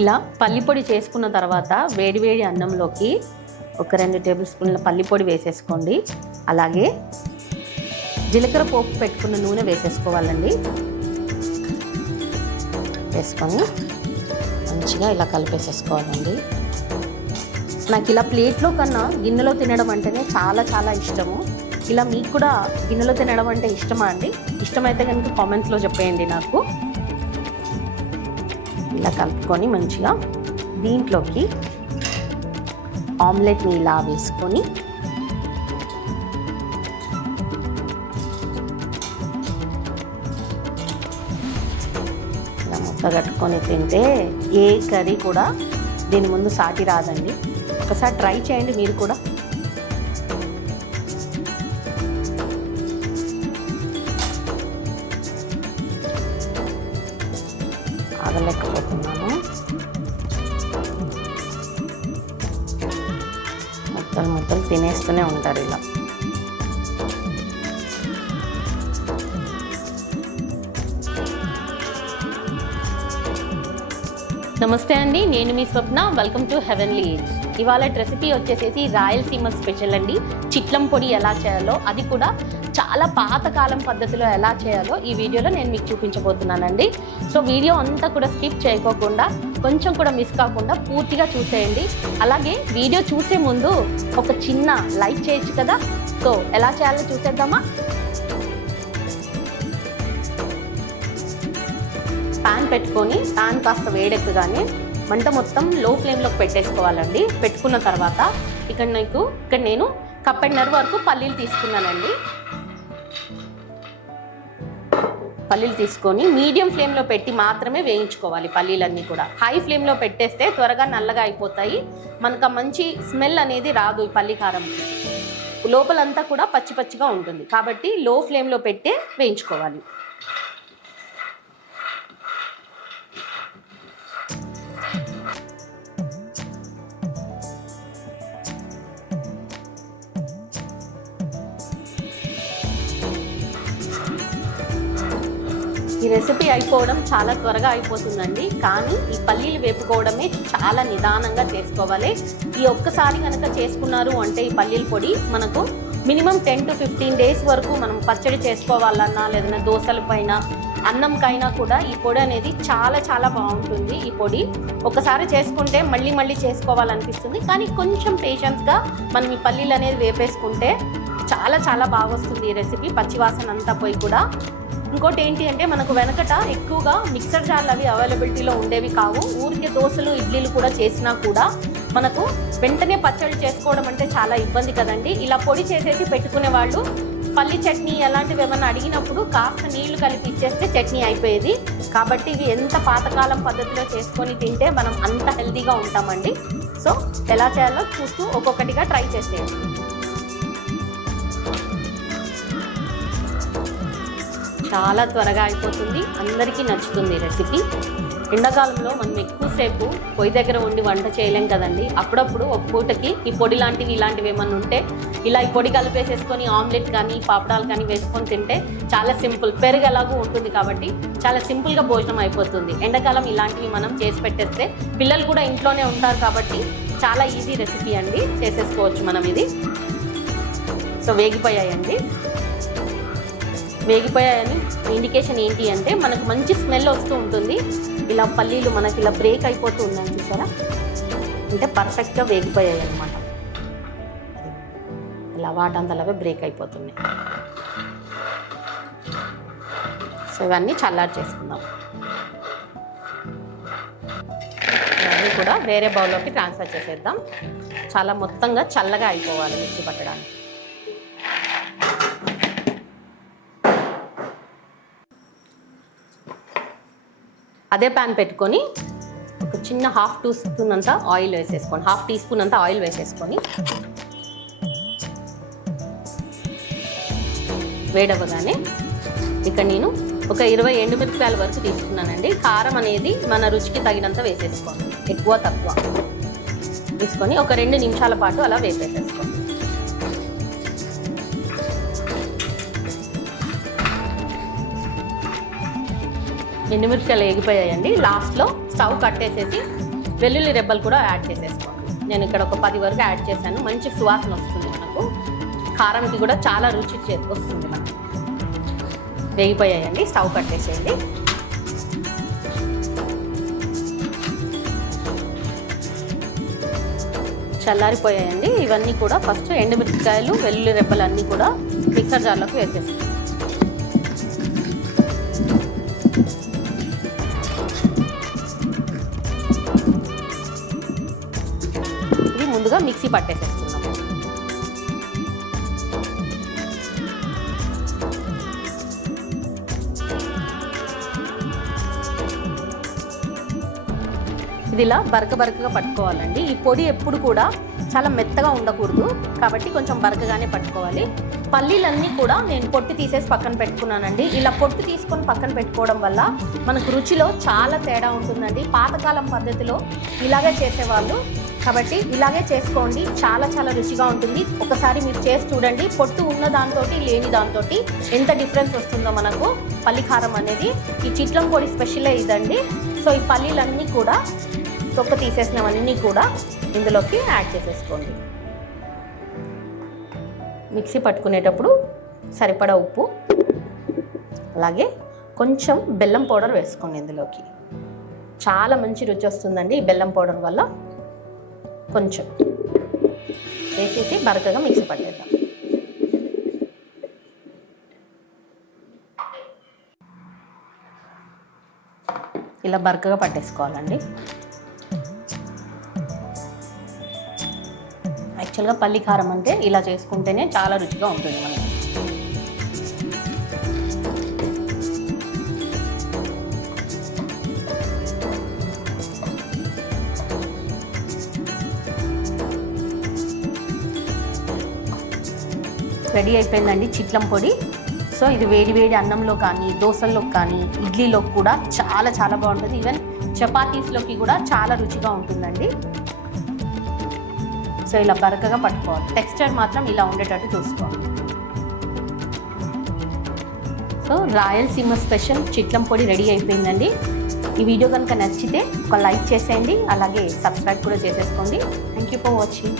ఇలా పల్లి పొడి చేసుకున్న తర్వాత వేడివేడి అన్నంలోకి ఒక 2 టేబుల్ స్పూన్ల పల్లి పొడి వేసేసుకోండి. అలాగే జీలకర్ర పోపు పెట్టుకున్న నూనె వేసేసుకోవాలండి. వేసుకొని మంచిగా ఇలా కలిపేసేసుకోవాలండి. నాకు ఇలా ప్లేట్లో కన్నా గిన్నెలో తినడం అంటేనే చాలా చాలా ఇష్టము. ఇలా మీకు కూడా గిన్నెలో తినడం అంటే ఇష్టమా అండి? ఇష్టమైతే కనుక కామెంట్స్లో చెప్పేయండి నాకు. ఇలా కలుపుకొని మంచిగా దీంట్లోకి ఆమ్లెట్ని ఇలా వేసుకొని ఇలా ముద్ద కట్టుకొని తింటే ఏ కర్రీ కూడా దీని ముందు సాటి రాదండి. ఒకసారి ట్రై చేయండి మీరు కూడా. ఆగలేకపోతున్నాను. ముద్దలు తినేస్తూనే ఉంటారు ఇలా. నమస్తే అండి, నేను మీ Swapna. Welcome to heavenly eats. ఇవాళ రెసిపీ వచ్చేసేసి రాయలసీమ స్పెషల్ అండి. చిట్లం పొడి ఎలా చేయాలో, అది కూడా చాలా పాతకాలం పద్ధతిలో ఎలా చేయాలో ఈ వీడియోలో నేను మీకు చూపించబోతున్నానండి. సో వీడియో అంతా కూడా స్కిప్ చేయకోకుండా, కొంచెం కూడా మిస్ కాకుండా పూర్తిగా చూసేయండి. అలాగే వీడియో చూసే ముందు ఒక చిన్న లైక్ చేయొచ్చు కదా. సో ఎలా చేయాలో చూసేద్దామా? ప్యాన్ పెట్టుకొని ప్యాన్ కాస్త వేడెక్కగానే మంట మొత్తం లో ఫ్లేమ్లోకి పెట్టేసుకోవాలండి. పెట్టుకున్న తర్వాత ఇక్కడ నేను కప్పెన్నర వరకు పల్లీలు తీసుకున్నానండి. పల్లీలు తీసుకొని మీడియం ఫ్లేమ్లో పెట్టి మాత్రమే వేయించుకోవాలి. పల్లీలన్నీ కూడా హై ఫ్లేమ్లో పెట్టేస్తే త్వరగా నల్లగా అయిపోతాయి. మనకు మంచి స్మెల్ అనేది రాదు. ఈ పల్లి కారం లోపలంతా కూడా పచ్చి పచ్చిగా ఉంటుంది కాబట్టి లో ఫ్లేమ్లో పెట్టే వేయించుకోవాలి. ఈ రెసిపీ అయిపోవడం చాలా త్వరగా అయిపోతుందండి. కానీ ఈ పల్లీలు వేపుకోవడమే చాలా నిదానంగా చేసుకోవాలి. ఈ ఒక్కసారి కనుక చేసుకున్నారు అంటే ఈ పల్లీల పొడి మనకు మినిమం 10 to 15 డేస్ వరకు మనం పచ్చడి చేసుకోవాలన్నా, లేదన్నా దోశల పైన, అన్నంకైనా కూడా ఈ పొడి అనేది చాలా చాలా బాగుంటుంది. ఈ పొడి ఒకసారి చేసుకుంటే మళ్ళీ మళ్ళీ చేసుకోవాలనిపిస్తుంది. కానీ కొంచెం పేషెన్స్గా మనం ఈ పల్లీలు అనేది వేపేసుకుంటే చాలా చాలా బాగా వస్తుంది ఈ రెసిపీ. పచ్చివాసన అంతా పోయి కూడా. ఇంకోటి ఏంటి అంటే మనకు వెనకట ఎక్కువగా మిక్సర్ జార్లు అవి అవైలబిలిటీలో ఉండేవి కావు. ఊరికే దోశలు, ఇడ్లీలు కూడా చేసినా కూడా మనకు వెంటనే పచ్చడి చేసుకోవడం అంటే చాలా ఇబ్బంది కదండి. ఇలా పొడి చేసేసి పెట్టుకునే వాళ్ళు పల్లి చట్నీ అలాంటివి ఏమన్నా అడిగినప్పుడు కాస్త నీళ్లు కలిపి ఇచ్చేస్తే చట్నీ అయిపోయేది. కాబట్టి ఇవి ఎంత పాతకాలం పద్ధతిలో చేసుకొని తింటే మనం అంత హెల్తీగా ఉంటామండి. సో ఎలా చేయాలో చూస్తూ ఒక్కొక్కటిగా ట్రై చేసేయండి. చాలా త్వరగా అయిపోతుంది, అందరికీ నచ్చుతుంది రెసిపీ. ఎండాకాలంలో మనం ఎక్కువసేపు పొయ్యి దగ్గర ఉండి వంట చేయలేం కదండి. అప్పుడప్పుడు ఒక పూటకి ఈ పొడి లాంటివి ఇలాంటివి ఏమన్నా ఉంటే ఇలా ఈ పొడి కలిపేసేసుకొని ఆమ్లెట్ కానీ పాపడాలు కానీ వేసుకొని తింటే చాలా సింపుల్. పెరుగు ఎలాగూ ఉంటుంది కాబట్టి చాలా సింపుల్గా భోజనం అయిపోతుంది. ఎండాకాలం ఇలాంటివి మనం చేసి పెట్టేస్తే పిల్లలు కూడా ఇంట్లోనే ఉంటారు కాబట్టి చాలా ఈజీ రెసిపీ అండి, చేసేసుకోవచ్చు మనం ఇది. సో వేగిపోయాయండి. వేగిపోయాయని ఇండికేషన్ ఏంటి అంటే మనకు మంచి స్మెల్ వస్తూ ఉంటుంది. ఇలా పల్లీలు మనకి ఇలా బ్రేక్ అయిపోతూ ఉన్నాయి చూసారా, అంటే పర్ఫెక్ట్గా వేగిపోయాయి అన్నమాట. ఇలా వాటంతలాగే బ్రేక్ అయిపోతున్నాయి. సో ఇవన్నీ చల్లారి చేసుకుందాం. ఇవన్నీ కూడా వేరే బౌల్లోకి ట్రాన్స్ఫర్ చేసేద్దాం. చాలా మొత్తంగా చల్లగా అయిపోవాలి మిక్సీ పట్టడానికి. అదే ప్యాన్ పెట్టుకొని ఒక చిన్న హాఫ్ టీ స్పూన్ అంతా ఆయిల్ వేసేసుకోండి. హాఫ్ టీ స్పూన్ అంతా ఆయిల్ వేసేసుకొని వేడవగానే ఇక్కడ నేను ఒక 20 ఎండుమిరపకాయల వరకు తీసుకున్నానండి. కారం అనేది మన రుచికి తగినంత వేసేసుకోండి, ఎక్కువ తక్కువ తీసుకొని ఒక 2 నిమిషాల పాటు అలా వేసేసేసుకోండి. ఎండుమిరపకాయలు వేగిపోయాయండి. లాస్ట్లో స్టవ్ కట్టేసేసి వెల్లుల్లి రెబ్బలు కూడా యాడ్ చేసేసుకోండి. నేను ఇక్కడ ఒక 10 వరకు యాడ్ చేశాను. మంచి సువాసన వస్తుంది మనకు, కారంకి కూడా చాలా రుచి వస్తుంది మనకు. వేగిపోయాయండి, స్టవ్ కట్టేసేయండి. చల్లారిపోయాయండి. ఇవన్నీ కూడా ఫస్ట్ ఎండుమిరపకాయలు, వెల్లుల్లి రెబ్బలు అన్నీ కూడా మిక్సర్ జార్లోకి వేసేస్తాం. ఇది ముందుగా మిక్సీ పట్టేసేస్తున్నాము. ఇది ఇలా బరకగా పట్టుకోవాలండి. ఈ పొడి ఎప్పుడు కూడా చాలా మెత్తగా ఉండకూడదు, కాబట్టి కొంచెం బరకగానే పట్టుకోవాలి. పల్లీలన్నీ కూడా నేను పొట్టు తీసేసి పక్కన పెట్టుకున్నానండి. ఇలా పొట్టు తీసుకొని పక్కన పెట్టుకోవడం వల్ల మనకు రుచిలో చాలా తేడా ఉంటుందండి. పాతకాలం పద్ధతిలో ఇలాగే చేసేవాళ్ళు, కాబట్టి ఇలాగే చేసుకోండి. చాలా చాలా రుచిగా ఉంటుంది. ఒకసారి మీరు చేసి చూడండి. పొట్టు ఉన్న దాంతో లేని దాంతో ఎంత డిఫరెన్స్ వస్తుందో మనకు పల్లి కారం అనేది. ఈ చిట్లం పొడి స్పెషలే ఇదండి. సో ఈ పల్లీలన్నీ కూడా తొక్క తీసేసినవన్నీ కూడా ఇందులోకి యాడ్ చేసేసుకోండి. మిక్సీ పట్టుకునేటప్పుడు సరిపడా ఉప్పు, అలాగే కొంచెం బెల్లం పౌడర్ వేసుకోండి ఇందులోకి. చాలా మంచి రుచి వస్తుందండి ఈ బెల్లం పౌడర్ వల్ల. కొంచెం వేసేసి బరకగా మిక్సీ పట్టేద్దాం. ఇలా బరకగా పట్టేసుకోవాలండి. యాక్చువల్గా పల్లి కారం అంటే ఇలా చేసుకుంటేనే చాలా రుచిగా ఉంటుంది మనకి. రెడీ అయిపోయిందండి చిట్లం పొడి. సో ఇది వేడి వేడి అన్నంలో కానీ, దోశల్లో కానీ, ఇడ్లీలో కూడా చాలా చాలా బాగుంటుంది. ఈవెన్ చపాతీస్లోకి కూడా చాలా రుచిగా ఉంటుందండి. సో ఇలా బరకగా పట్టుకోవాలి. టెక్స్చర్ మాత్రం ఇలా ఉండేటట్టు చూసుకోవాలి. సో రాయలసీమ స్పెషల్ చిట్లం పొడి రెడీ అయిపోయిందండి. ఈ వీడియో కనుక నచ్చితే ఒక లైక్ చేసేయండి, అలాగే సబ్స్క్రైబ్ కూడా చేసేసుకోండి. Thank you for watching.